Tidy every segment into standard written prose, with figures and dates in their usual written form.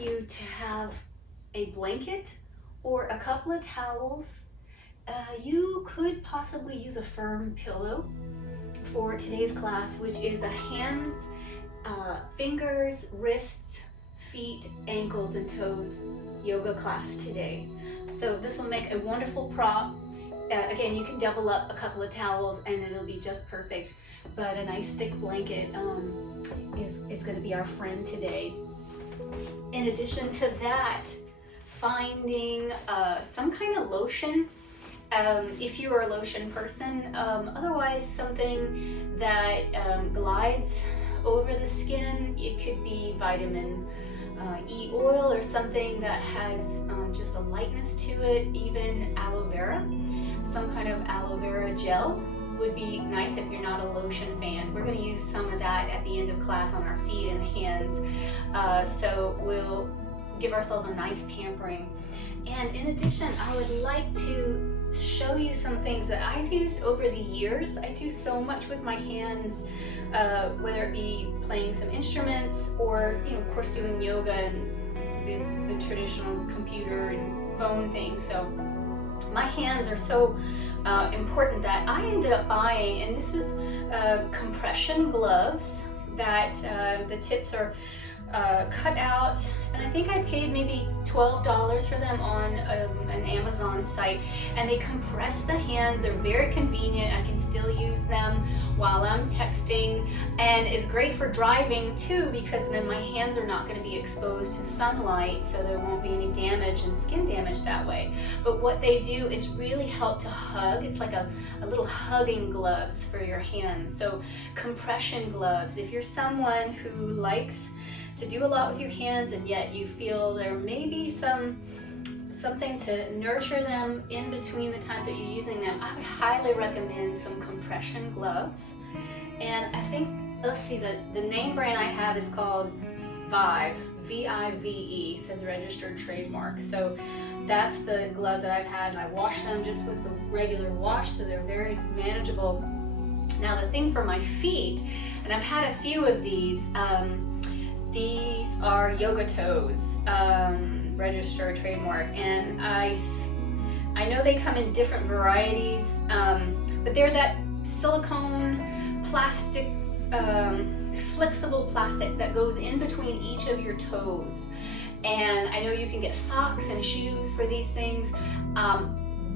you to have a blanket or a couple of towels. You could possibly use a firm pillow for today's class, which is a hands, fingers, wrists, feet, ankles, and toes yoga class today. So this will make a wonderful prop. Again, you can double up a couple of towels and it'll be just perfect, but a nice thick blanket is going to be our friend today. In addition to that, finding some kind of lotion, if you're a lotion person, otherwise something that glides over the skin. It could be vitamin E oil or something that has just a lightness to it, even aloe vera. Some kind of aloe vera gel would be nice if you're not a lotion fan. We're going to use some of that at the end of class on our feet and hands. So we'll give ourselves a nice pampering. And in addition, I would like to show you some things that I've used over the years. I do so much with my hands, whether it be playing some instruments or, of course, doing yoga and the traditional computer and phone thing. So my hands are so important that I ended up buying, and this was compression gloves that the tips are cut out, and I think I paid maybe $12 for them on an Amazon site, and they compress the hands. They're very convenient. I can still use them while I'm texting, and it's great for driving too, because then my hands are not going to be exposed to sunlight, so there won't be any damage and skin damage that way. But what they do is really help to hug. It's like a little hugging gloves for your hands. So compression gloves, if you're someone who likes to do a lot with your hands and yet you feel there may be something to nurture them in between the times that you're using them, I would highly recommend some compression gloves. And I think, let's see, the name brand I have is called Vive, V-I-V-E, says registered trademark. So that's the gloves that I've had, and I wash them just with the regular wash, so they're very manageable. Now the thing for my feet, and I've had a few of these are yoga toes, registered trademark, and I know they come in different varieties, but they're that silicone plastic, flexible plastic that goes in between each of your toes. And I know you can get socks and shoes for these things.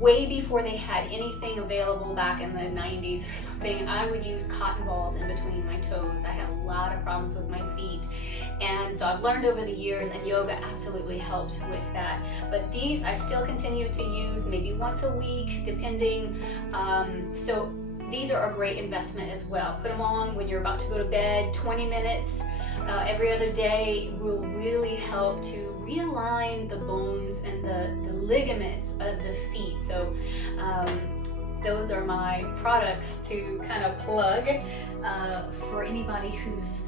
Way before they had anything available back in the 90s or something, I would use cotton balls in between my toes. I had a lot of problems with my feet. And so I've learned over the years, and yoga absolutely helped with that. But these I still continue to use maybe once a week, depending. So these are a great investment as well. Put them on when you're about to go to bed. 20 minutes every other day will really help to realign the bones and the ligaments of the feet. So those are my products to kind of plug for anybody who's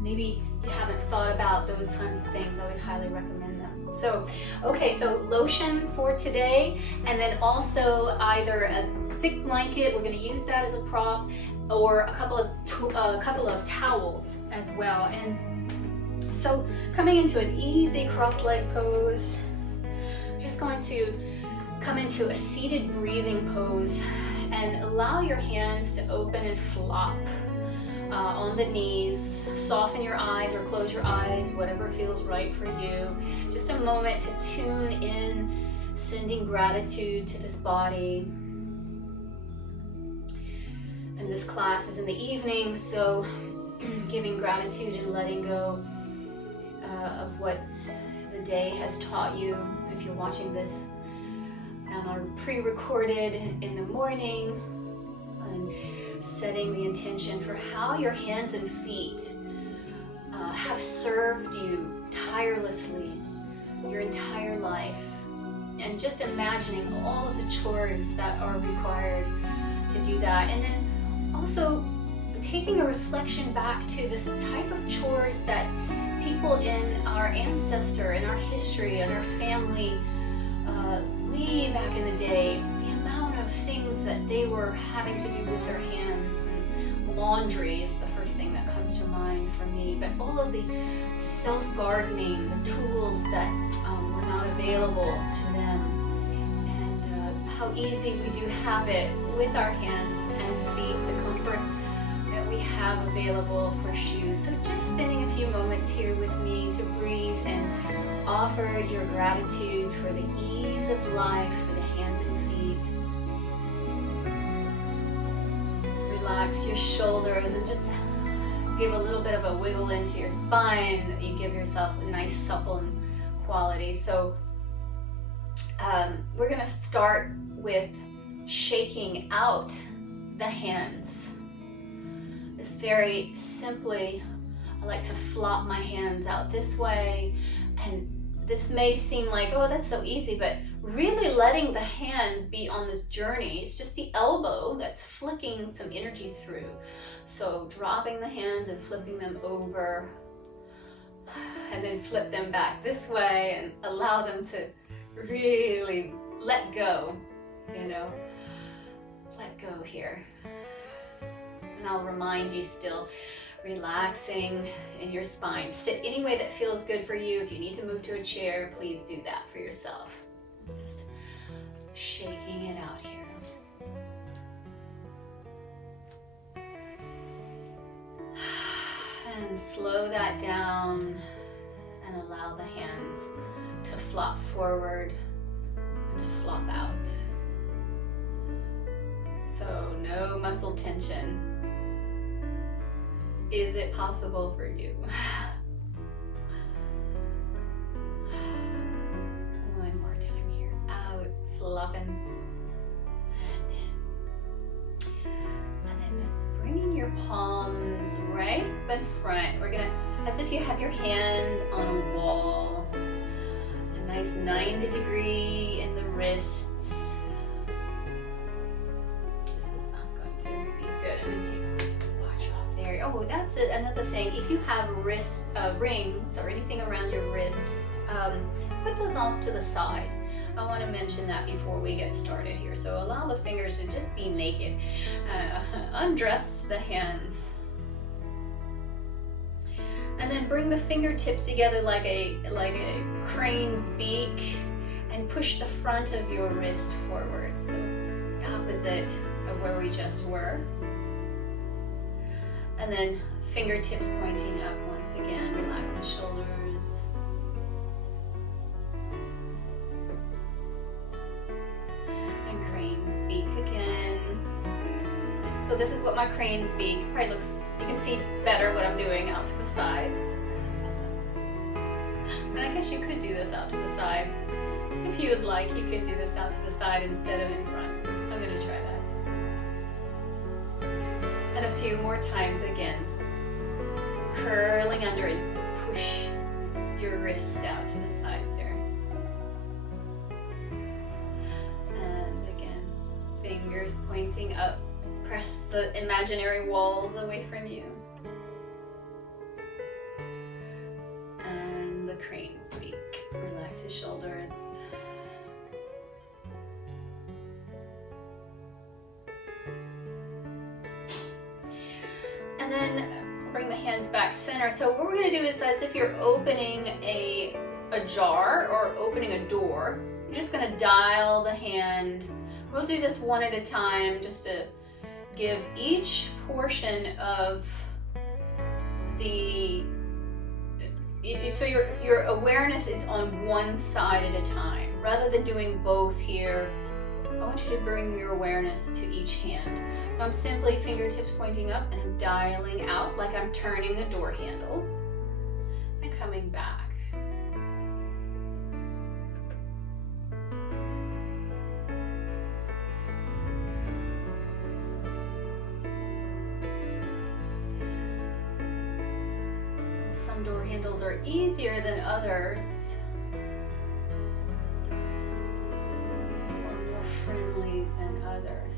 maybe you haven't thought about those kinds of things. I would highly recommend them. So, okay, so lotion for today, and then also either a thick blanket, we're going to use that as a prop, or a couple of towels as well. And so coming into an easy cross-leg pose, just going to come into a seated breathing pose and allow your hands to open and flop on the knees. Soften your eyes or close your eyes, whatever feels right for you. Just a moment to tune in, sending gratitude to this body. And this class is in the evening, so giving gratitude and letting go of what the day has taught you. If you're watching this and are pre-recorded in the morning, and setting the intention for how your hands and feet have served you tirelessly your entire life, and just imagining all of the chores that are required to do that. And then also taking a reflection back to this type of chores that people in our ancestor, in our history, and our family, way back in the day, the amount of things that they were having to do with their hands. And laundry is the first first thing that comes to mind for me. But all of the self-gardening, the tools that were not available to them, and how easy we do have it with our hands and feet, the comfort that we have available for shoes. So just spending a few moments here with me to breathe and offer your gratitude for the ease of life for the hands and feet. Relax your shoulders and just give a little bit of a wiggle into your spine. You give yourself a nice supple quality. So we're going to start with shaking out the hands. This very simply, I like to flop my hands out this way, and this may seem like, oh, that's so easy, but really letting the hands be on this journey. It's just the elbow that's flicking some energy through. So dropping the hands and flipping them over, and then flip them back this way and allow them to really let go, let go here. And I'll remind you, still relaxing in your spine. Sit any way that feels good for you. If you need to move to a chair, please do that for yourself. Just shaking it out here. And slow that down and allow the hands to flop forward and to flop out. So no muscle tension. Is it possible for you? One more time here. Out, flopping. And then bringing your palms right up in front. We're gonna, as if you have your hand on a wall. A nice 90 degree in the wrists. This is not going to be good. I'm gonna take oh, that's it. Another thing, if you have wrist rings or anything around your wrist, put those off to the side. I want to mention that before we get started here. So allow the fingers to just be naked. Undress the hands. And then bring the fingertips together like a crane's beak and push the front of your wrist forward. So opposite of where we just were. And then fingertips pointing up once again. Relax the shoulders. And crane's beak again. So this is what my crane's beak probably looks, you can see better what I'm doing out to the sides. And I guess you could do this out to the side. If you would like, you could do this out to the side instead of in front. I'm going to try that. And a few more times again. Curling under and push your wrist out to the sides there. And again, fingers pointing up. Press the imaginary walls away from you. And the crane's beak. Relax the shoulders. And then bring the hands back center. So what we're going to do is, as if you're opening a jar or opening a door, you're just going to dial the hand. We'll do this one at a time just to give each portion of the, so your awareness is on one side at a time. Rather than doing both here, I want you to bring your awareness to each hand. So I'm simply fingertips pointing up and I'm dialing out like I'm turning a door handle and coming back. Some door handles are easier than others. Some are more friendly than others.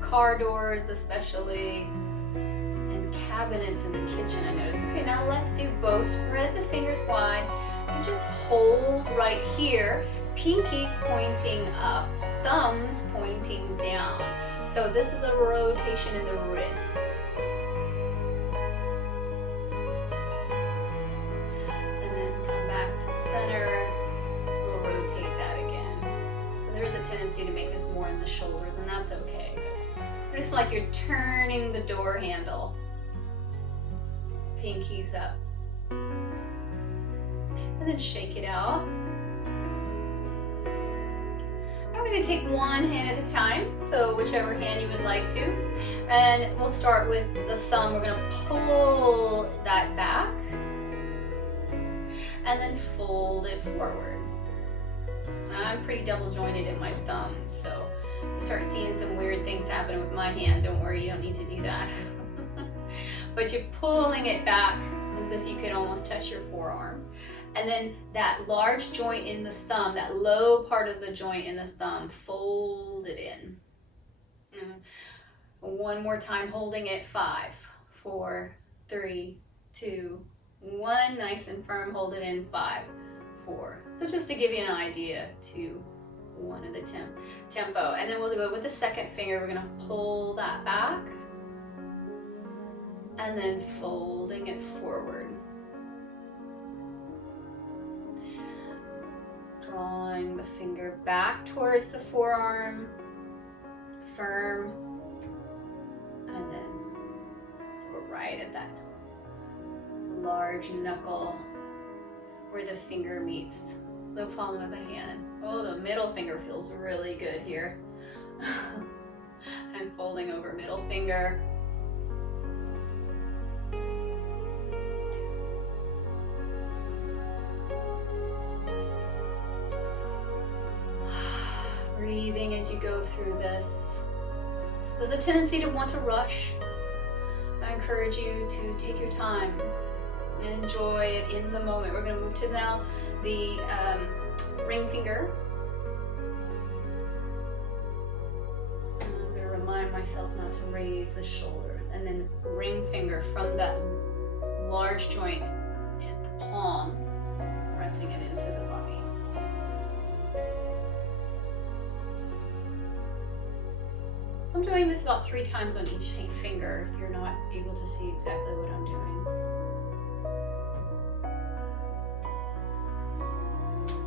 Car doors especially, and cabinets in the kitchen, I noticed. Okay, now let's do both. Spread the fingers wide and just hold right here. Pinkies pointing up, thumbs pointing down. So this is a rotation in the wrist. And then come back to center. We'll rotate that again. So there is a tendency to make this more in the shoulders, and that's okay. Just like you're turning the door handle. Pinkies up. And then shake it out. I'm going to take one hand at a time, so whichever hand you would like to. And we'll start with the thumb. We're going to pull that back and then fold it forward. I'm pretty double jointed in my thumb, so you start seeing some weird things happen with my hand. Don't worry, you don't need to do that. But you're pulling it back as if you could almost touch your forearm. And then that large joint in the thumb, that low part of the joint in the thumb, fold it in. One more time, holding it. 5, 4, 3, 2, 1. Nice and firm, hold it in. 5, 4. So just to give you an idea to one of the tempo. And then we'll go with the second finger. We're gonna pull that back and then folding it forward. Drawing the finger back towards the forearm, firm, and then so we're right at that large knuckle where the finger meets the palm of the hand. Oh, the middle finger feels really good here. And folding over middle finger. Breathing as you go through this. There's a tendency to want to rush. I encourage you to take your time and enjoy it in the moment. We're going to move to now the ring finger. And I'm going to remind myself not to raise the shoulders. And then ring finger from that large joint at the palm, pressing it into the body. I'm doing this about 3 times on each finger if you're not able to see exactly what I'm doing.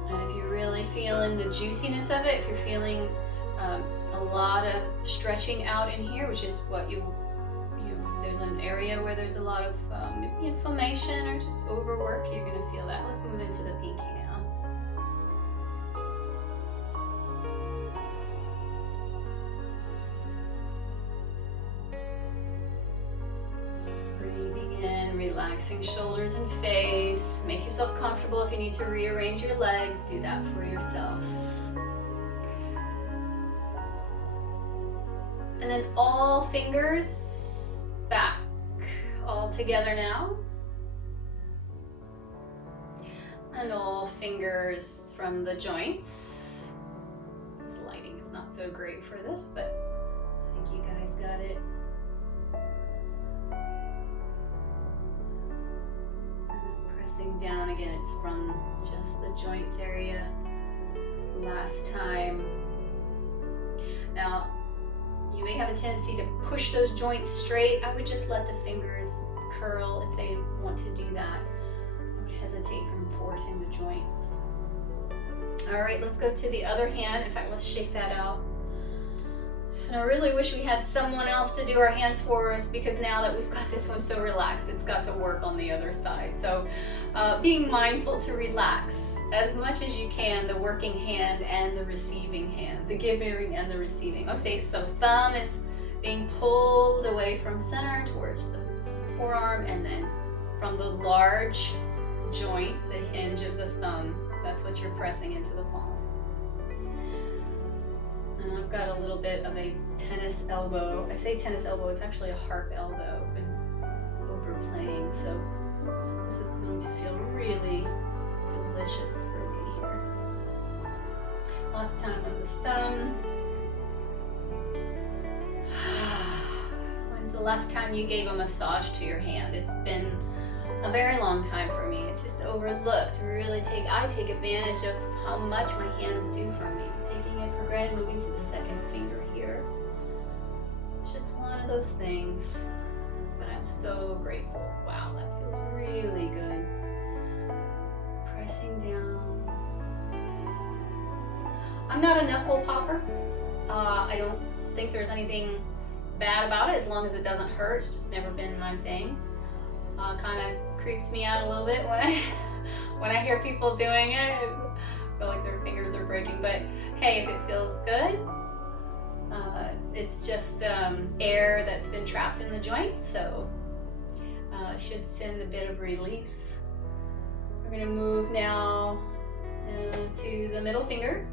And if you're really feeling the juiciness of it, if you're feeling a lot of stretching out in here, which is what there's an area where there's a lot of maybe inflammation or just overwork, you're going to feel that. Let's move into the pinky now. Relaxing shoulders and face. Make yourself comfortable. If you need to rearrange your legs, do that for yourself. And then all fingers back, all together now. And all fingers from the joints. This lighting is not so great for this, but I think you guys got it. Down again, it's from just the joints area. Last time. Now, you may have a tendency to push those joints straight. I would just let the fingers curl if they want to do that. I would hesitate from forcing the joints. All right, let's go to the other hand. In fact, let's shake that out. And I really wish we had someone else to do our hands for us, because now that we've got this one so relaxed, it's got to work on the other side. So being mindful to relax as much as you can the working hand and the receiving hand, the giving and the receiving. Okay, so thumb is being pulled away from center towards the forearm, and then from the large joint, the hinge of the thumb, that's what you're pressing into the palm. And I've got a little bit of a tennis elbow. I say tennis elbow, it's actually a harp elbow. I've been overplaying, so this is going to feel really delicious for me here. Last time on the thumb. When's the last time you gave a massage to your hand? It's been a very long time for me. It's just overlooked. I take advantage of how much my hands do for me. Taking it for granted, moving to the second finger here. those things, but I'm so grateful. Wow, that feels really good. Pressing down. I'm not a knuckle popper. I don't think there's anything bad about it as long as it doesn't hurt. It's just never been my thing. Kind of creeps me out a little bit when I hear people doing it. I feel like their fingers are breaking, but hey, if it feels good, it's just air that's been trapped in the joint, so it should send a bit of relief. We're going to move now to the middle finger.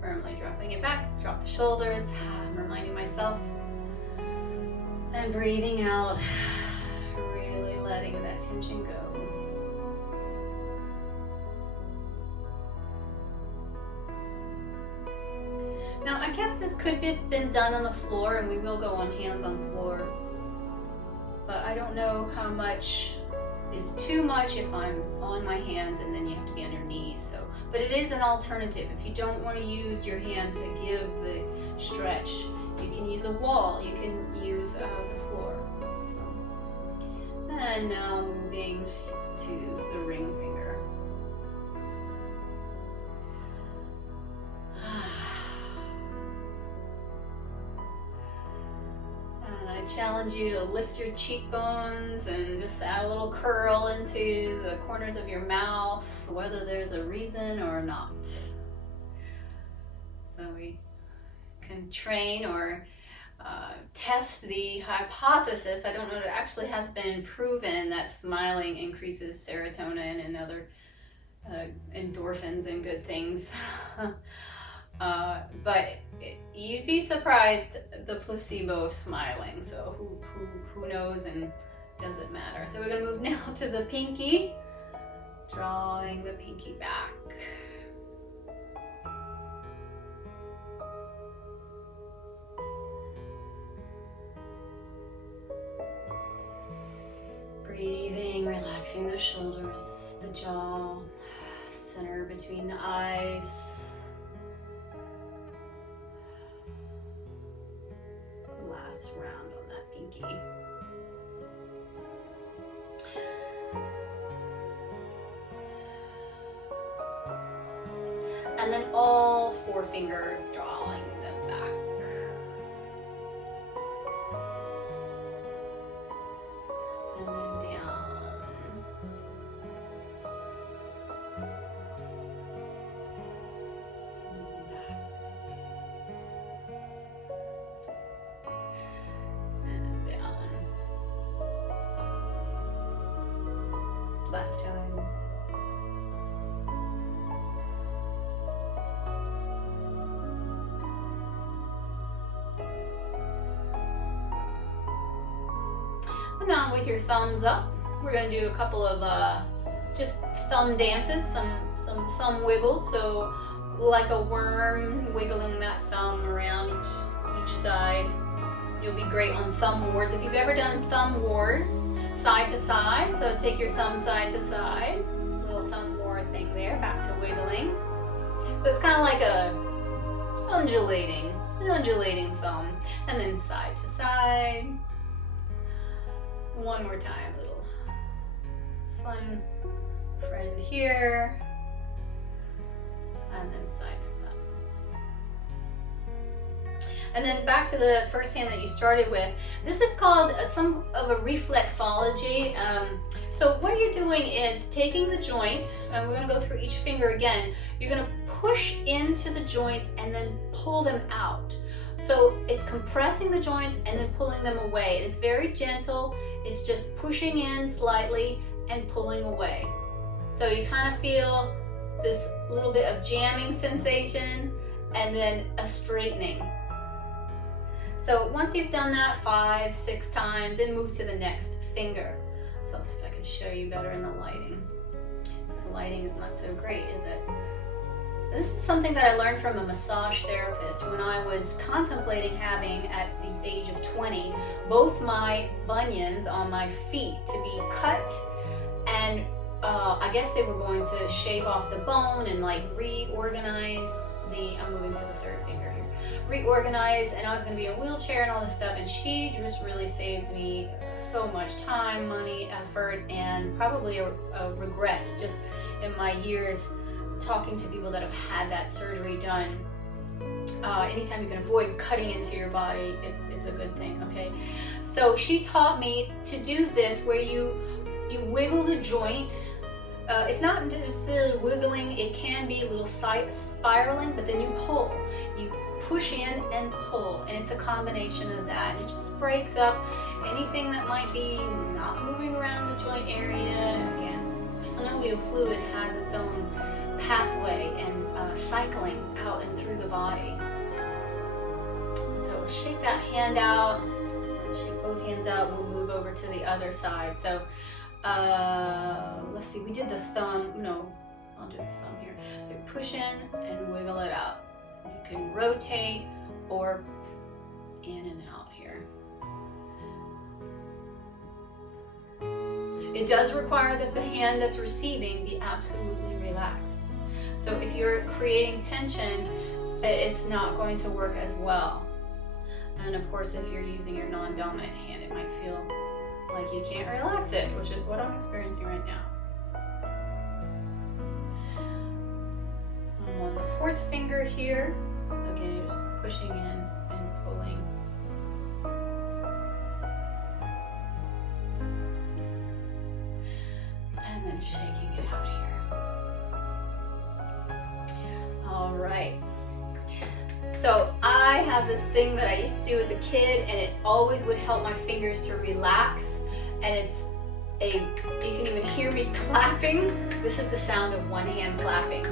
Firmly dropping it back, drop the shoulders. I'm reminding myself and breathing out, really letting that tension go. Now, I guess this could have been done on the floor, and we will go on hands on floor, but I don't know how much is too much if I'm on my hands and then you have to be on your knees. So, but it is an alternative. If you don't want to use your hand to give the stretch, you can use a wall, you can use the floor. So, and now moving to the ring finger. I challenge you to lift your cheekbones and just add a little curl into the corners of your mouth, whether there's a reason or not. So we can train or test the hypothesis. I don't know if it actually has been proven that smiling increases serotonin and other endorphins and good things. But you'd be surprised the placebo of smiling. So who knows, and does it matter? So we're going to move now to the pinky, drawing the pinky back. Breathing, relaxing the shoulders, the jaw, center between the eyes. Last round on that pinky. And then all four fingers, drawing them back. And then down. And down. Last time. And now with your thumbs up, we're going to do a couple of just thumb dances, some thumb wiggles. So like a worm, wiggling that thumb around each side. You'll be great on thumb wars. If you've ever done thumb wars, side to side, so take your thumb side to side. Little thumb war thing there, back to wiggling. So it's kind of like a undulating thumb. And then side to side. One more time, little fun friend here, and then side to side. And then back to the first hand that you started with. This is called some of a reflexology. So what you're doing is taking the joint, and we're going to go through each finger again. You're going to push into the joints and then pull them out. So it's compressing the joints and then pulling them away. And it's very gentle. It's just pushing in slightly and pulling away. So you kind of feel this little bit of jamming sensation and then a straightening. So once you've done that 5, 6 times, then move to the next finger. So let's see if I can show you better in the lighting. This lighting is not so great, is it? This is something that I learned from a massage therapist when I was contemplating having, at the age of 20, both my bunions on my feet to be cut, and I guess they were going to shave off the bone and like reorganize I'm moving to the third finger here. Reorganize, and I was going to be in a wheelchair and all this stuff, and she just really saved me so much time, money, effort, and probably regrets just in my years talking to people that have had that surgery done. Anytime you can avoid cutting into your body, it's a good thing, okay? So she taught me to do this where you wiggle the joint. It's not necessarily wiggling, it can be a little spiraling, but then you pull. You push in and pull, and it's a combination of that. And it just breaks up anything that might be not moving around the joint area. Again, synovial fluid has its own pathway and cycling out and through the body. So we'll shake that hand out, shake both hands out, and we'll move over to the other side. So let's see, we did the thumb, no, I'll do the thumb here. So push in and wiggle it out. You can rotate or in and out here. It does require that the hand that's receiving be absolutely relaxed. So if you're creating tension, it's not going to work as well. And of course, if you're using your non-dominant hand, it might feel like you can't relax it, which is what I'm experiencing right now. I'm on the fourth finger here. Again, you're just pushing in and pulling. And then shaking it out here. All right. So I have this thing that I used to do as a kid, and it always would help my fingers to relax. And you can even hear me clapping. This is the sound of one hand clapping.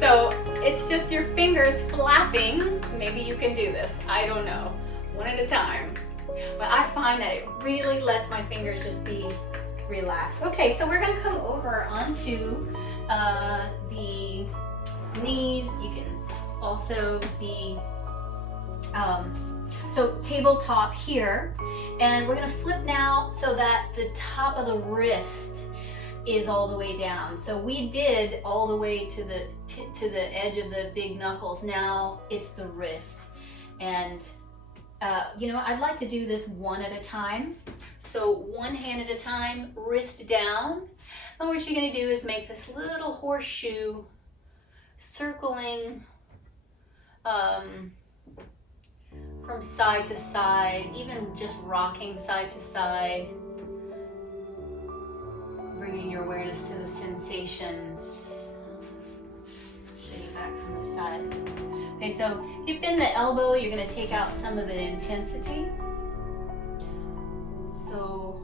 So it's just your fingers flapping. Maybe you can do this, I don't know, one at a time. But I find that it really lets my fingers just be relaxed. Okay, so we're gonna come over onto the knees. You can also be, so tabletop here, and we're gonna flip now so that the top of the wrist is all the way down. So we did all the way to the edge of the big knuckles. Now it's the wrist, and you know, I'd like to do this one at a time. So one hand at a time, wrist down, and what you're gonna do is make this little horseshoe circling from side to side, even just rocking side to side, bringing your awareness to the sensations. Show you back from the side. Okay, so if you bend the elbow, you're going to take out some of the intensity. So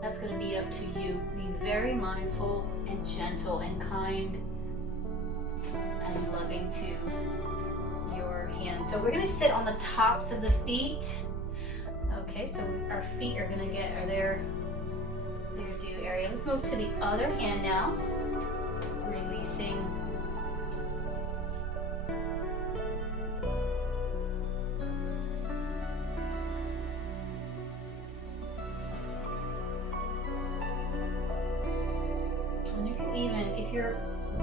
that's going to be up to you. Be very mindful and gentle and kind and loving to your hands. So we're going to sit on the tops of the feet. Okay, so our feet are going to get their due area. Let's move to the other hand now. Releasing. And you can even, if your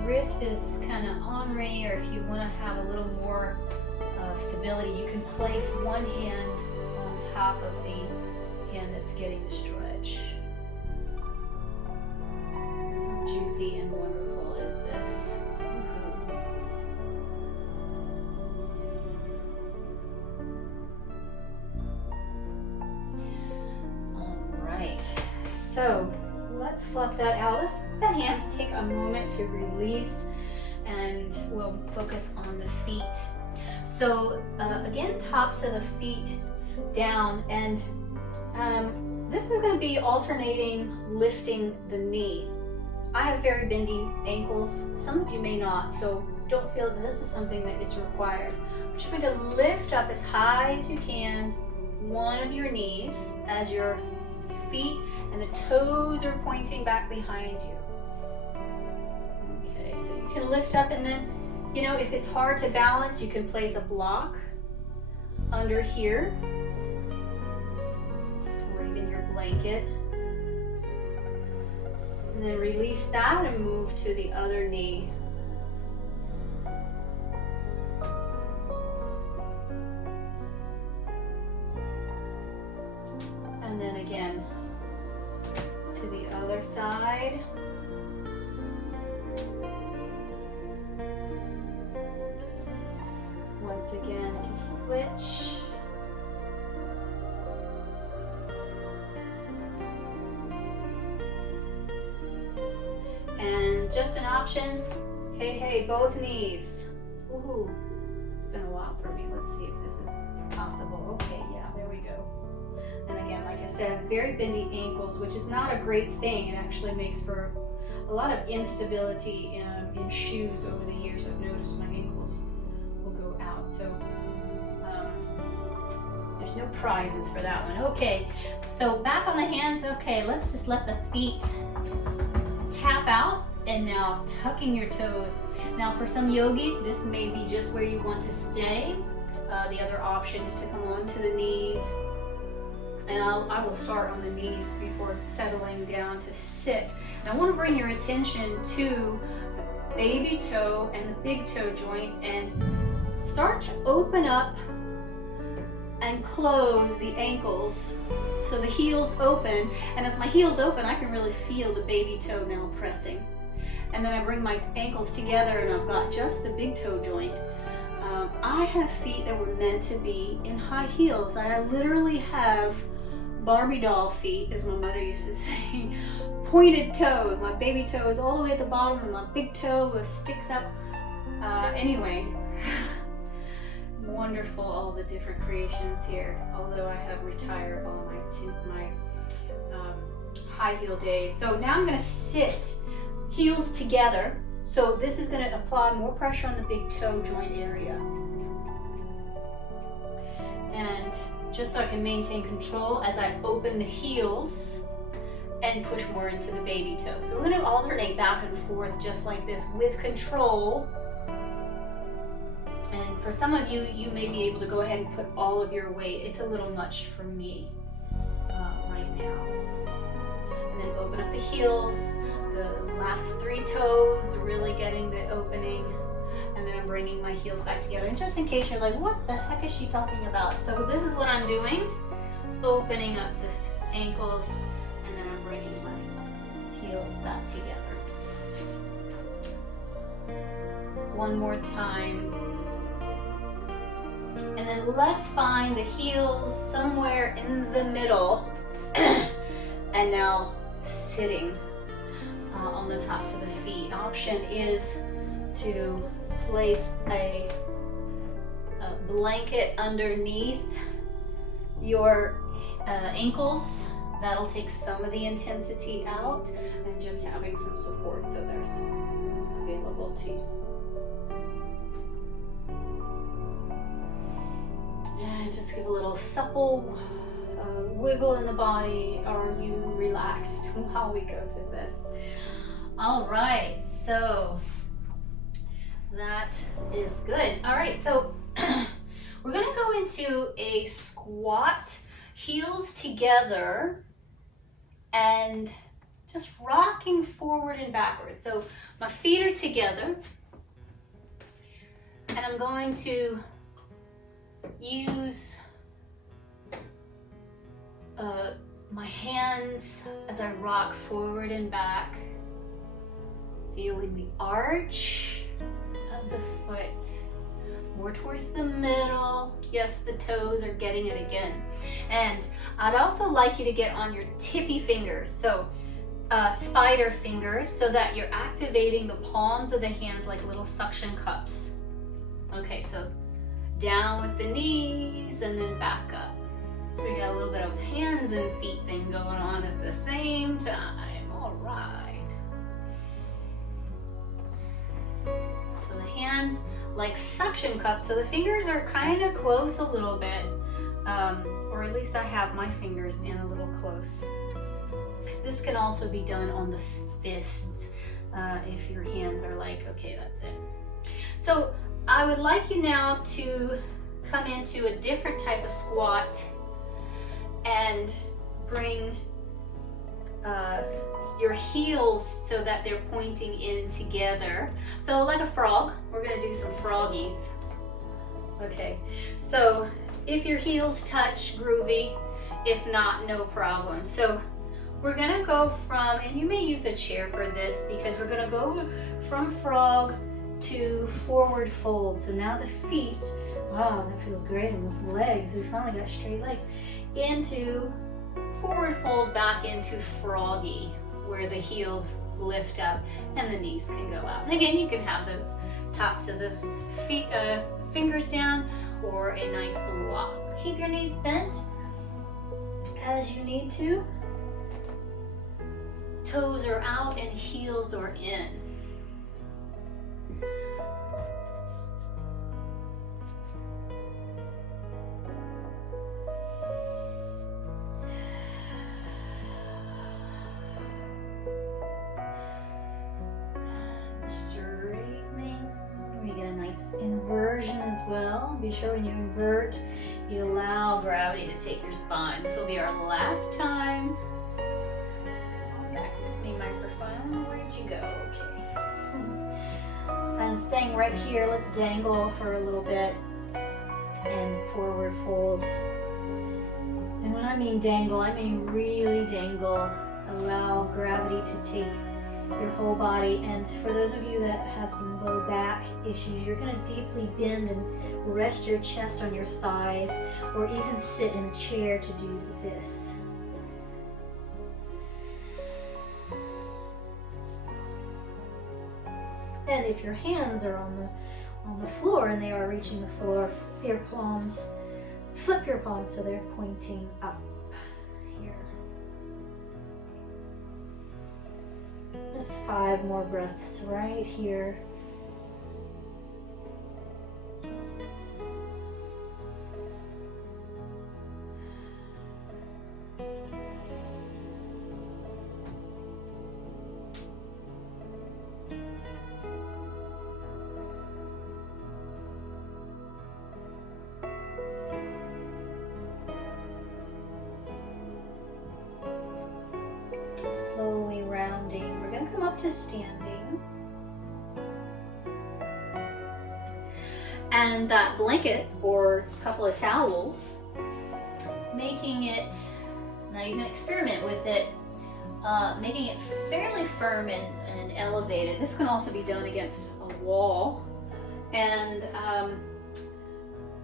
wrist is kind of ornery, or if you want to have a little more stability, you can place one hand on top of the hand that's getting the stretch. How juicy and wonderful is this? All right, so let's fluff that out. Let's let the hands take a moment to release, and we'll focus on the feet. So again, tops of the feet down, and this is going to be alternating lifting the knee. I have very bendy ankles. Some of you may not, so don't feel that this is something that is required. But you're going to lift up as high as you can one of your knees as your feet and the toes are pointing back behind you. Okay, so you can lift up, and then, you know, if it's hard to balance, you can place a block under here, or even your blanket. And then release that and move to the other knee. other side. Once again to switch. And just an option, hey, both knees. Woohoo. It's been a while for me. Let's see if this is possible. Okay, yeah, there we go. And again, like I said, very bendy ankles, which is not a great thing. It actually makes for a lot of instability in shoes over the years. I've noticed my ankles will go out. So there's no prizes for that one. Okay, so back on the hands. Okay, let's just let the feet tap out, and now tucking your toes. Now for some yogis, this may be just where you want to stay. The other option is to come onto the knees, and I will start on the knees before settling down to sit. And I want to bring your attention to the baby toe and the big toe joint, and start to open up and close the ankles. So the heels open, and as my heels open, I can really feel the baby toe now pressing. And then I bring my ankles together, and I've got just the big toe joint. I have feet that were meant to be in high heels. I literally have Barbie doll feet, as my mother used to say. Pointed toes. My baby toe is all the way at the bottom, and my big toe sticks up. Anyway. Wonderful, all the different creations here, although I have retired all my high heel days. So now I'm going to sit heels together. So this is going to apply more pressure on the big toe joint area, and just so I can maintain control as I open the heels and push more into the baby toe. So we're going to alternate back and forth just like this with control. And for some of you, you may be able to go ahead and put all of your weight. It's a little much for me right now. And then open up the heels, the last 3 toes, really getting the opening. And then I'm bringing my heels back together. And just in case you're like, what the heck is she talking about? So this is what I'm doing. Opening up the ankles, and then I'm bringing my heels back together. One more time. And then let's find the heels somewhere in the middle. And now sitting on the tops of the feet. Option is to place a blanket underneath your ankles. That'll take some of the intensity out, and just having some support so there's available to you. And just give a little supple wiggle in the body. Are you relaxed while we go through this? All right, so that is good. All right, so we're gonna go into a squat, heels together, and just rocking forward and backwards. So my feet are together, and I'm going to use my hands as I rock forward and back, feeling the arch of the foot more towards the middle. Yes, the toes are getting it again. And I'd also like you to get on your tippy fingers, so spider fingers, so that you're activating the palms of the hands like little suction cups. Okay, so down with the knees and then back up. So we got a little bit of hands and feet thing going on at the same time. All right. So the hands like suction cups, so the fingers are kind of close a little bit, or at least I have my fingers in a little close. This can also be done on the fists if your hands are like, okay, that's it. So I would like you now to come into a different type of squat and bring your heels so that they're pointing in together. So like a frog, we're gonna do some froggies. Okay, so if your heels touch, groovy. If not, no problem. So we're gonna go from, and you may use a chair for this because we're gonna go from frog to forward fold. So now the feet, wow, that feels great, and the legs, we finally got straight legs, into forward fold back into froggy, where the heels lift up and the knees can go out. And again, you can have those tops of the feet, fingers down, or a nice block. Keep your knees bent as you need to. Toes are out and heels are in. Inversion as well. Be sure when you invert, you allow gravity to take your spine. This will be our last time. Come back with me, microphone. Where did you go? Okay. And staying right here, let's dangle for a little bit and forward fold. And when I mean dangle, I mean really dangle. Allow gravity to take your whole body. And for those of you that have some low back issues, you're going to deeply bend and rest your chest on your thighs, or even sit in a chair to do this. And if your hands are on the floor and they are reaching the floor, flip your palms so they're pointing up. Just 5 more breaths right here. Slowly rounding. We're going to come up to standing. And that blanket or a couple of towels, making it, now you can experiment with it, making it fairly firm and elevated. This can also be done against a wall. And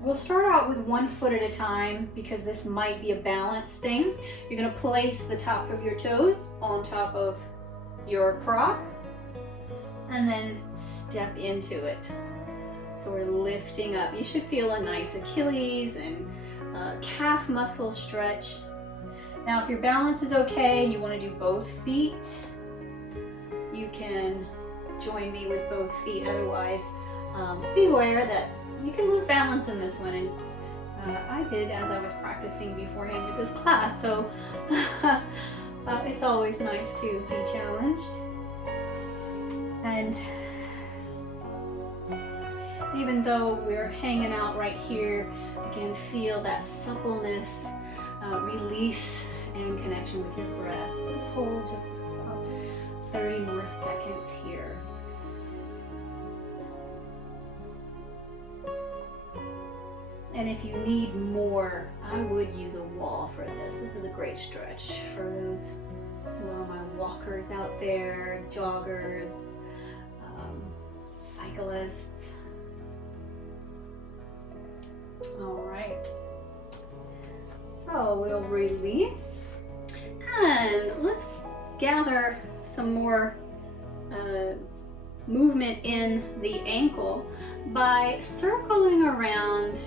we'll start out with 1 foot at a time because this might be a balance thing. You're going to place the top of your toes on top of your prop and then step into it. So we're lifting up. You should feel a nice Achilles and calf muscle stretch. Now if your balance is okay and you want to do both feet, you can join me with both feet. Otherwise, be aware that you can lose balance in this one, and I did as I was practicing beforehand with this class, so it's always nice to be challenged. And even though we're hanging out right here, again, feel that suppleness, release, and connection with your breath. Let's hold just about 30 more seconds here. And if you need more, I would use a wall for this. This is a great stretch for those who are my walkers out there, joggers, cyclists. All right. So we'll release. And let's gather some more movement in the ankle by circling around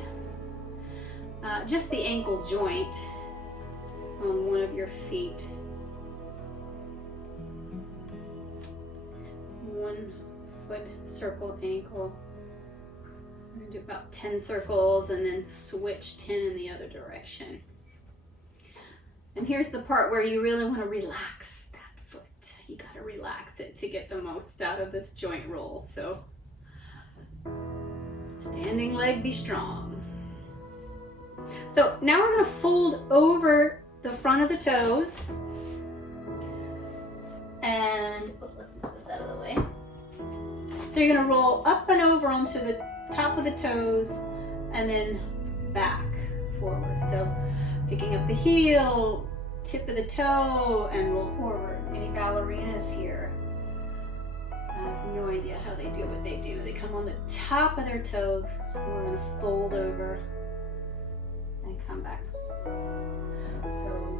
just the ankle joint on one of your feet. 1 foot circle ankle. I'm going to do about 10 circles and then switch 10 in the other direction. And here's the part where you really want to relax that foot. You got to relax it to get the most out of this joint roll. So standing leg, be strong. So now we're going to fold over the front of the toes. And let's move this out of the way. So you're going to roll up and over onto the top of the toes and then back forward. So picking up the heel, tip of the toe and roll forward. Any ballerinas here? I have no idea how they do what they do. They come on the top of their toes. We're going to fold over and come back. So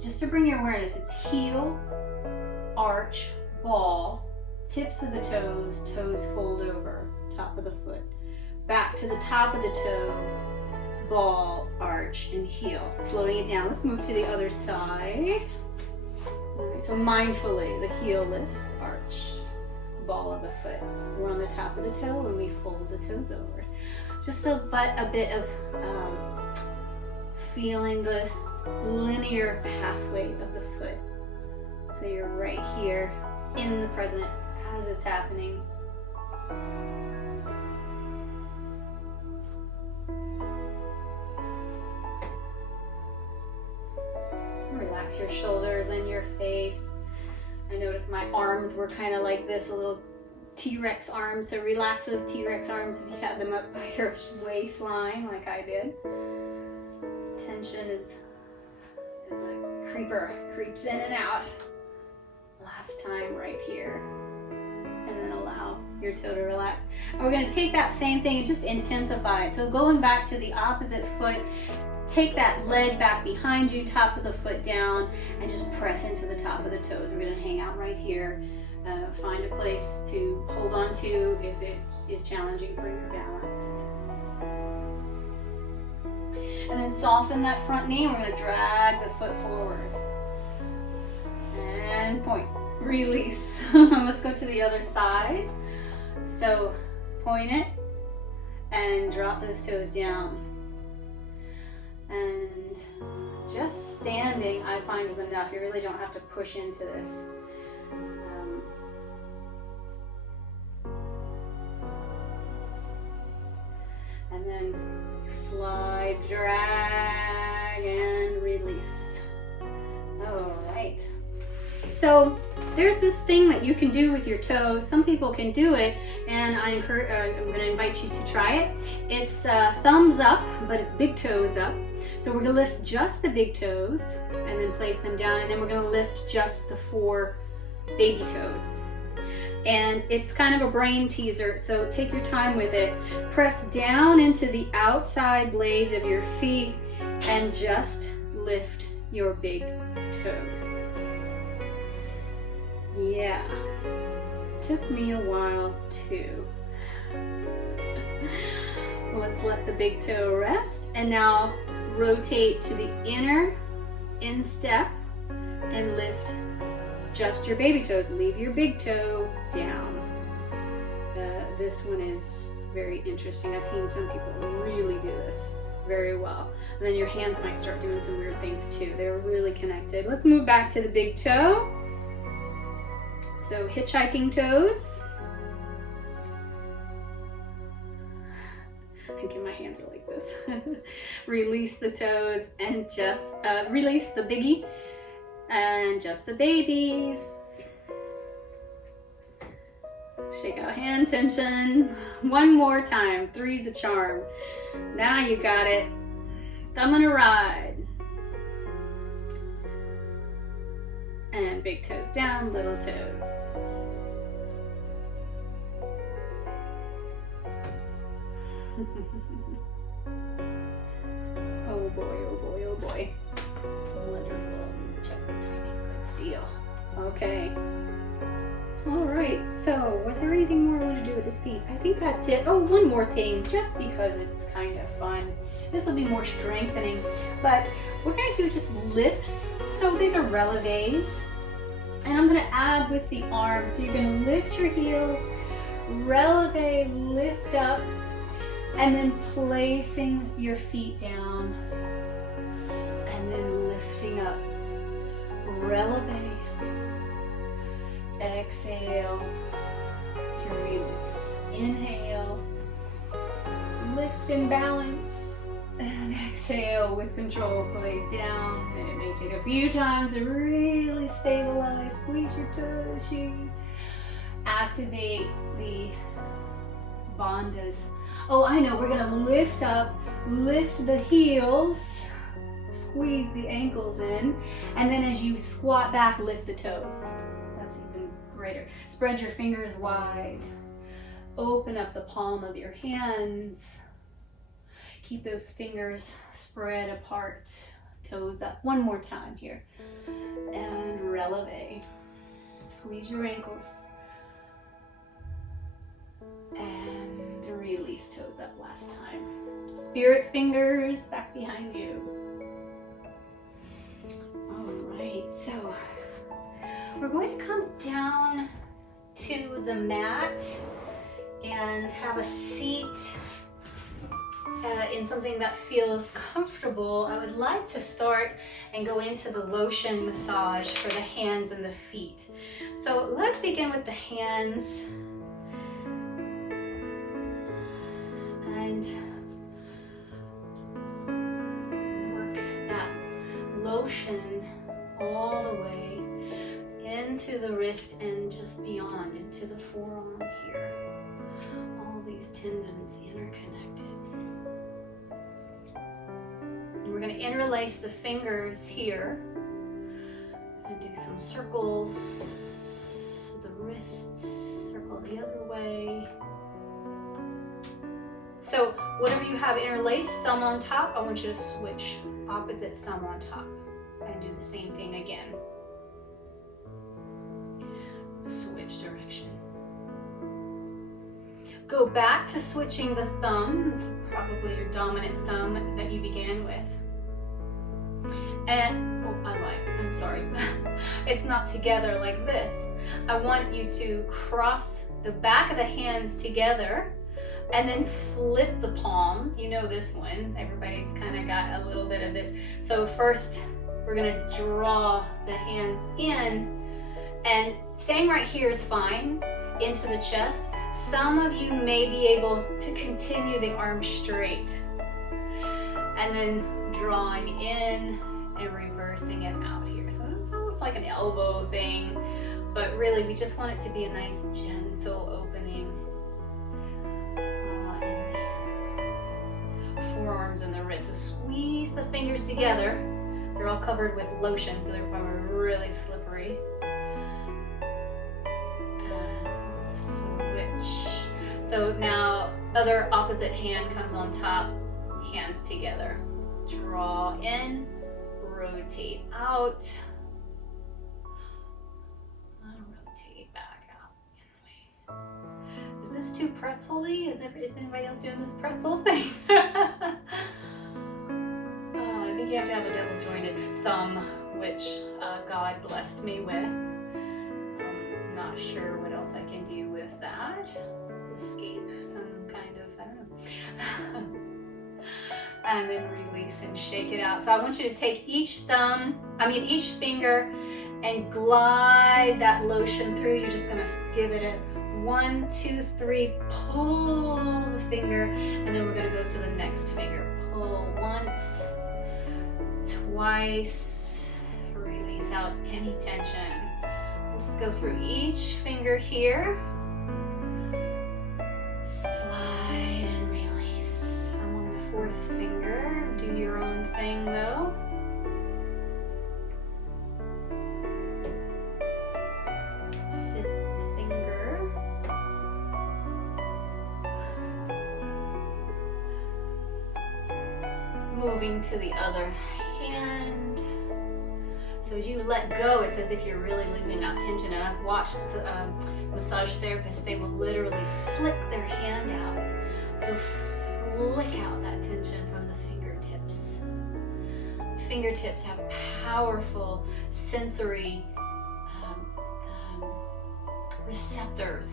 just to bring your awareness, it's heel, arch, ball, tips of the toes, toes fold over, top of the foot. Back to the top of the toe, ball, arch, and heel. Slowing it down. Let's move to the other side. All right, so mindfully, the heel lifts, arch, ball of the foot. We're on the top of the toe and we fold the toes over. Just a bit of feeling the linear pathway of the foot. So you're right here in the present as it's happening. Relax your shoulders and your face. I noticed my arms were kind of like this, a little T-Rex arms. So relax those T-Rex arms if you had them up by your waistline like I did. Tension is a creeper, creeps in and out. Last time right here. And then allow your toe to relax. And we're going to take that same thing and just intensify it. So going back to the opposite foot, take that leg back behind you, top of the foot down, and just press into the top of the toes. We're going to hang out right here. Find a place to hold on to if it is challenging for your balance. And then soften that front knee. We're going to drag the foot forward. And point. Release. Let's go to the other side. So point it and drop those toes down. And just standing, I find, is enough. You really don't have to push into this. And then slide, drag, and release. All right. So there's this thing that you can do with your toes. Some people can do it, and I'm going to invite you to try it. It's thumbs up, but it's big toes up. So we're going to lift just the big toes and then place them down, and then we're going to lift just the 4 baby toes. And it's kind of a brain teaser, so take your time with it. Press down into the outside blades of your feet and just lift your big toes. Yeah, took me a while too. Let's let the big toe rest, and now rotate to the inner instep and lift just your baby toes. Leave your big toe down. This one is very interesting. I've seen some people really do this very well. And then your hands might start doing some weird things too. They're really connected. Let's move back to the big toe. So hitchhiking toes. I think my hands are like this. Release the toes and just release the biggie and just the babies. Shake out hand tension. One more time. 3's a charm. Now you got it. Thumb and a ride. And big toes down, little toes. Oh boy, oh boy, oh boy. Wonderful. Check the timing. Good deal. Okay. All right, so was there anything more I want to do with his feet? I think that's it. Oh, one more thing, just because it's kind of fun. This will be more strengthening, but we're going to do just lifts. So these are releves, and I'm going to add with the arms. So you're going to lift your heels, releve, lift up, and then placing your feet down, and then lifting up, releve. Exhale to release. Inhale, lift and balance, and exhale with control, place down. And it may take a few times to really stabilize. Squeeze your toes, activate the bandhas. Oh, I know, we're gonna lift up, lift the heels, squeeze the ankles in. And then as you squat back, lift the toes. That's even greater. Spread your fingers wide. Open up the palm of your hands. Keep those fingers spread apart. Toes up. One more time here. And releve. Squeeze your ankles. And release, toes up last time. Spirit fingers back behind you. All right, so we're going to come down to the mat and have a seat in something that feels comfortable. I would like to start and go into the lotion massage for the hands and the feet. So let's begin with the hands. And work that lotion all the way into the wrist and just beyond, into the forearm here. All these tendons interconnected. And we're going to interlace the fingers here and do some circles. The wrists, circle the other way. So whatever you have interlaced, thumb on top, I want you to switch opposite thumb on top and do the same thing again. Switch direction. Go back to switching the thumb, probably your dominant thumb that you began with. And, I'm sorry, it's not together like this. I want you to cross the back of the hands together and then flip the palms. You know this one. Everybody's kind of got a little bit of this. So first, we're going to draw the hands in, and staying right here is fine, into the chest. Some of you may be able to continue the arms straight. And then drawing in and reversing it out here. So it's almost like an elbow thing, but really we just want it to be a nice gentle opening. Forearms and the wrists. So squeeze the fingers together. They're all covered with lotion, so they're probably really slippery. And switch. So now other opposite hand comes on top, hands together. Draw in, rotate out. Rotate back out. Is this too pretzel-y? Is anybody else doing this pretzel thing? I think you have to have a double jointed thumb, which God blessed me with. I'm not sure what else I can do with that. Escape some kind of, I don't know. And then release and shake it out. So I want you to take each finger and glide that lotion through. You're just gonna give it a 1, 2, 3, pull the finger, and then we're gonna go to the next finger. Pull once, twice, release out any tension. Just go through each finger here. Slide and release. I'm on the fourth finger. Do your own thing though. Fifth finger. Moving to the other hand. So as you let go, it's as if you're really leaving out tension. And I've watched massage therapists, they will literally flick their hand out. So flick out that tension from the fingertips. Fingertips have powerful sensory receptors.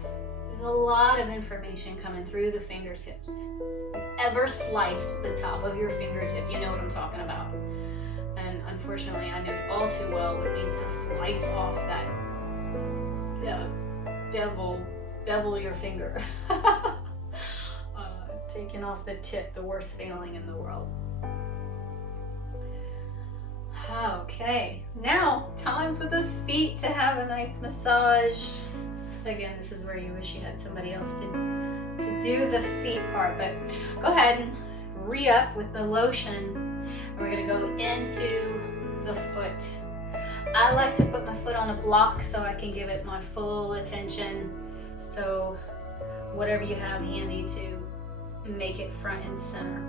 There's a lot of information coming through the fingertips. If you've ever sliced the top of your fingertip, you know what I'm talking about. And unfortunately, I know all too well what it means to slice off that bevel your finger. Taking off the tip, the worst feeling in the world. Okay, now time for the feet to have a nice massage. Again, this is where you wish you had somebody else to do the feet part, but go ahead and re-up with the lotion. And we're gonna go into the foot. I like to put my foot on a block so I can give it my full attention. So whatever you have handy to make it front and center.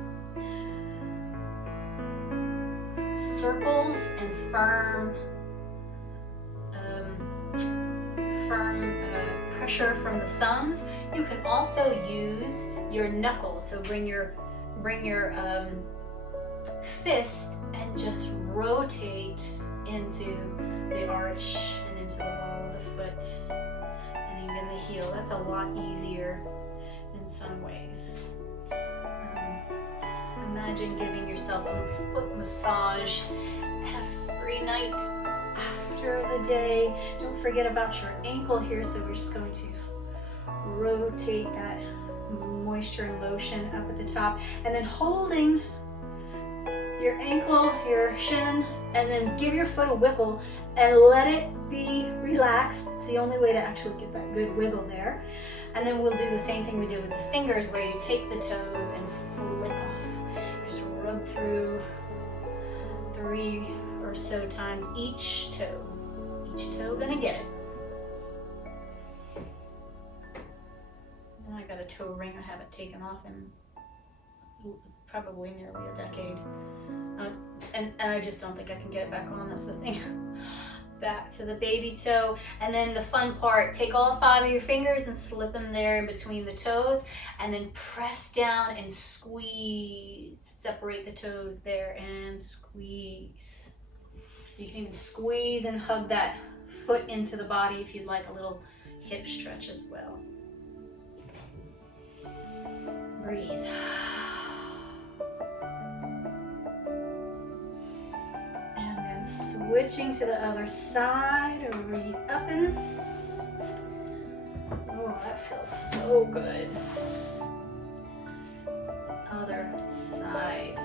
Circles and firm pressure from the thumbs. You can also use your knuckles. So bring your fist and just rotate into the arch and into the ball of the foot and even the heel. That's a lot easier in some ways. Imagine giving yourself a foot massage every night after the day. Don't forget about your ankle here, so we're just going to rotate that moisture and lotion up at the top, and then holding your ankle, your shin, and then give your foot a wiggle and let it be relaxed. It's the only way to actually get that good wiggle there. And then we'll do the same thing we did with the fingers, where you take the toes and flick off. Just rub through 3 or so times each toe. Each toe gonna get it. And I got a toe ring I haven't taken off in probably nearly a decade. And I just don't think I can get it back on, that's the thing. Back to the baby toe, and then the fun part, take all 5 of your fingers and slip them there in between the toes, and then press down and squeeze. Separate the toes there and squeeze. You can even squeeze and hug that foot into the body if you'd like a little hip stretch as well. Breathe. Switching to the other side, breathe up in. Oh, that feels so good. Other side.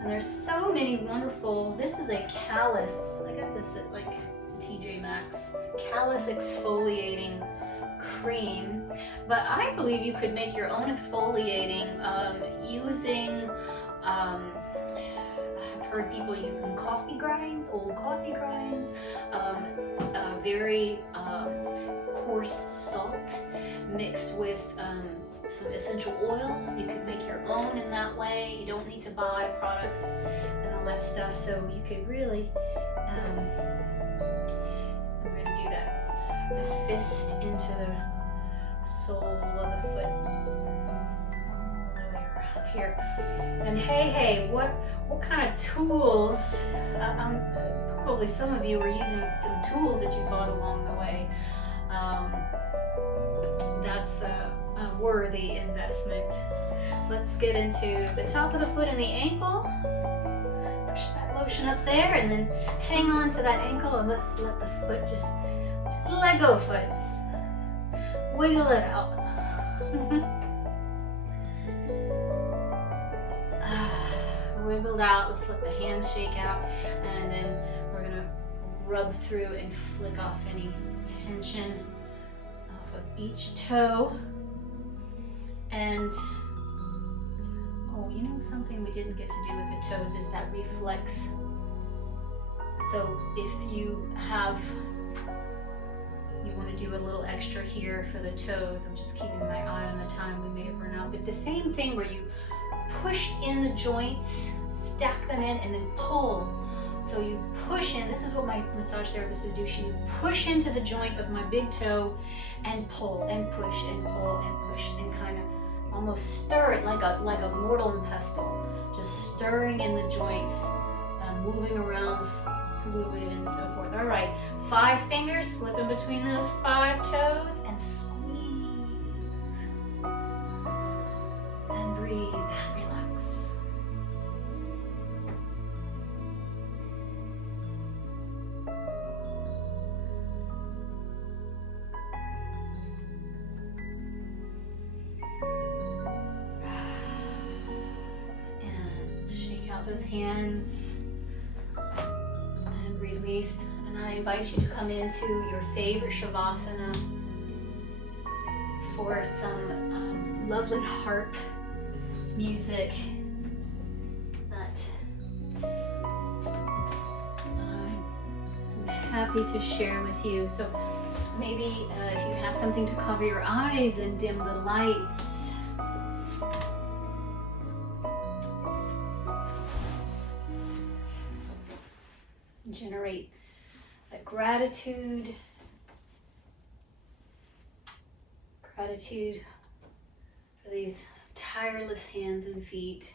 And there's so many wonderful, this is a callus, I got this at like TJ Maxx, callus exfoliating cream, but I believe you could make your own exfoliating using heard people using coffee grinds, old coffee grinds, very coarse salt mixed with some essential oils. You could make your own in that way. You don't need to buy products and all that stuff. So you could really, I'm going to do that. The fist into the sole of the foot. Here. And hey, what kind of tools, probably some of you are using some tools that you bought along the way. That's a worthy investment. Let's get into the top of the foot and the ankle. Push that lotion up there and then hang on to that ankle, and let's let the foot just let go, foot. Wiggle it out. Wiggled out, let's let the hands shake out, and then we're gonna rub through and flick off any tension off of each toe. And oh, you know something we didn't get to do with the toes is that reflex. So if you want to do a little extra here for the toes, I'm just keeping my eye on the time, we may have run out, but the same thing where you push in the joints, stack them in, and then pull. So you push in, this is what my massage therapist would do, she would push into the joint of my big toe and pull and push and pull and push and kind of almost stir it like a mortar and pestle, just stirring in the joints, moving around fluid and so forth. All right, 5 fingers, slip in between those 5 toes and squeeze and breathe. Those hands and release, and I invite you to come into your favorite Shavasana for some lovely harp music happy to share with you. So maybe if you have something to cover your eyes and dim the lights. Generate that gratitude. Gratitude for these tireless hands and feet.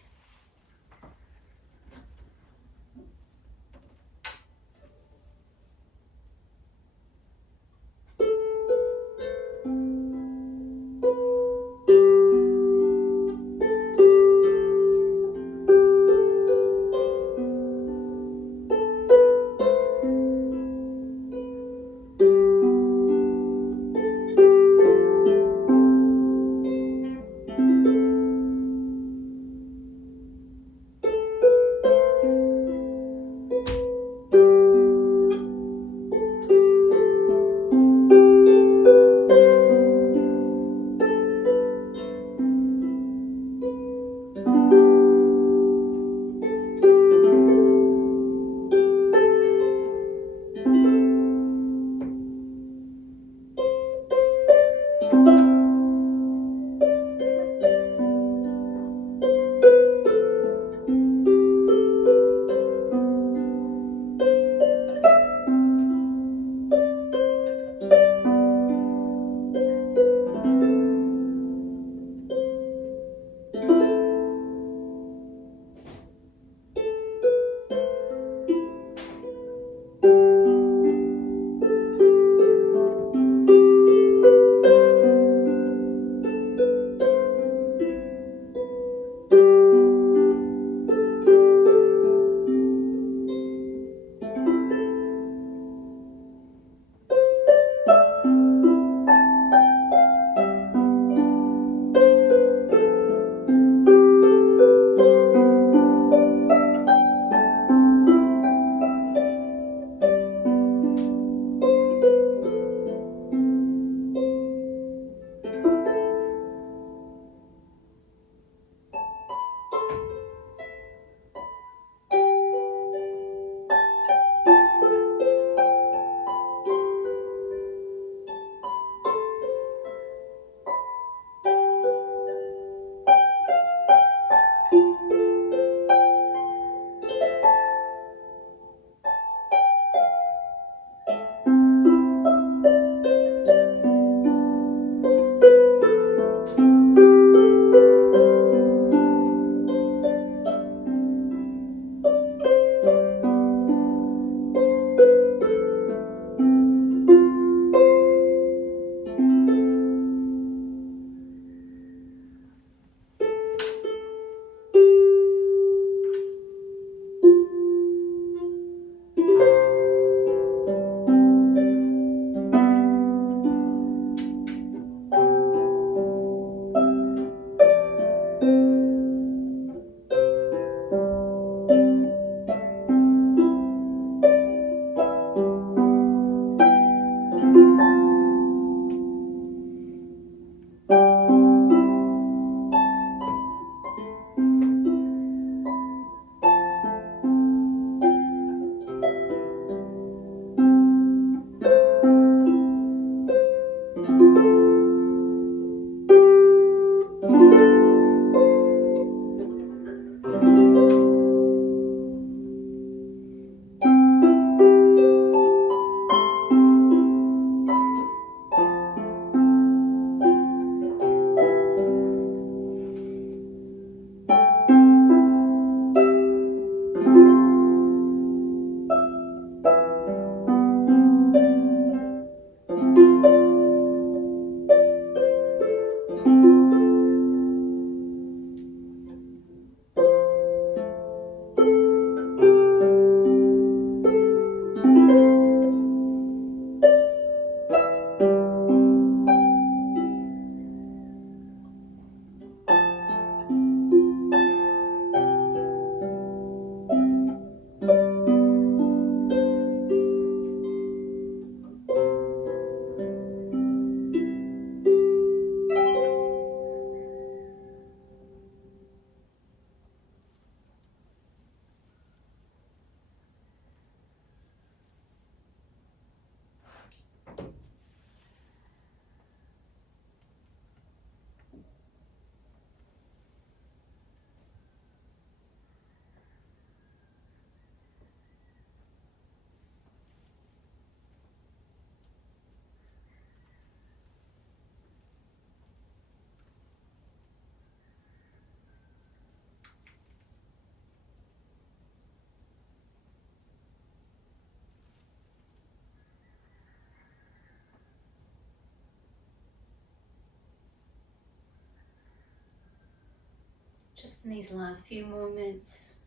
Just in these last few moments,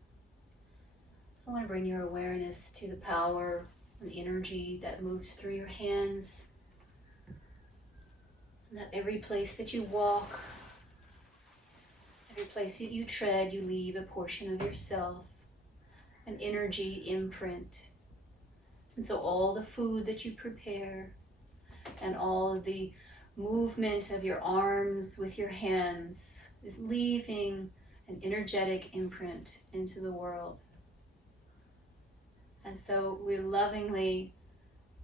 I want to bring your awareness to the power and energy that moves through your hands. And that every place that you walk, every place that you tread, you leave a portion of yourself, an energy imprint. And so all the food that you prepare and all of the movement of your arms with your hands is leaving an energetic imprint into the world. And so we lovingly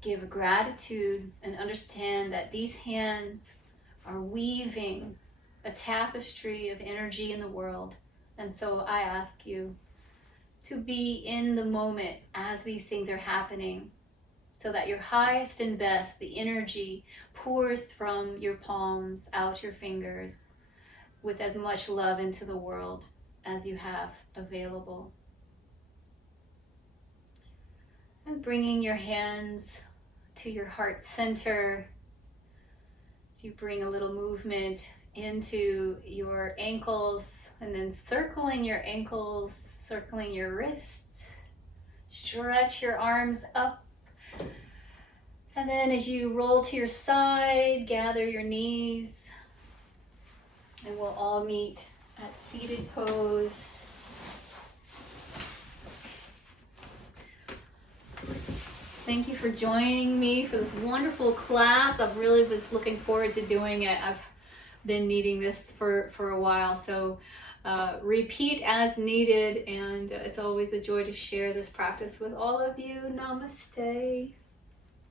give gratitude and understand that these hands are weaving a tapestry of energy in the world. And so I ask you to be in the moment as these things are happening, so that your highest and best, the energy, pours from your palms out your fingers with as much love into the world as you have available. And bringing your hands to your heart center as you bring a little movement into your ankles, and then circling your ankles, circling your wrists. Stretch your arms up. And then as you roll to your side, gather your knees. And we'll all meet at seated pose. Thank you for joining me for this wonderful class. I've really was looking forward to doing it. I've been needing this for a while. So repeat as needed. And it's always a joy to share this practice with all of you. Namaste.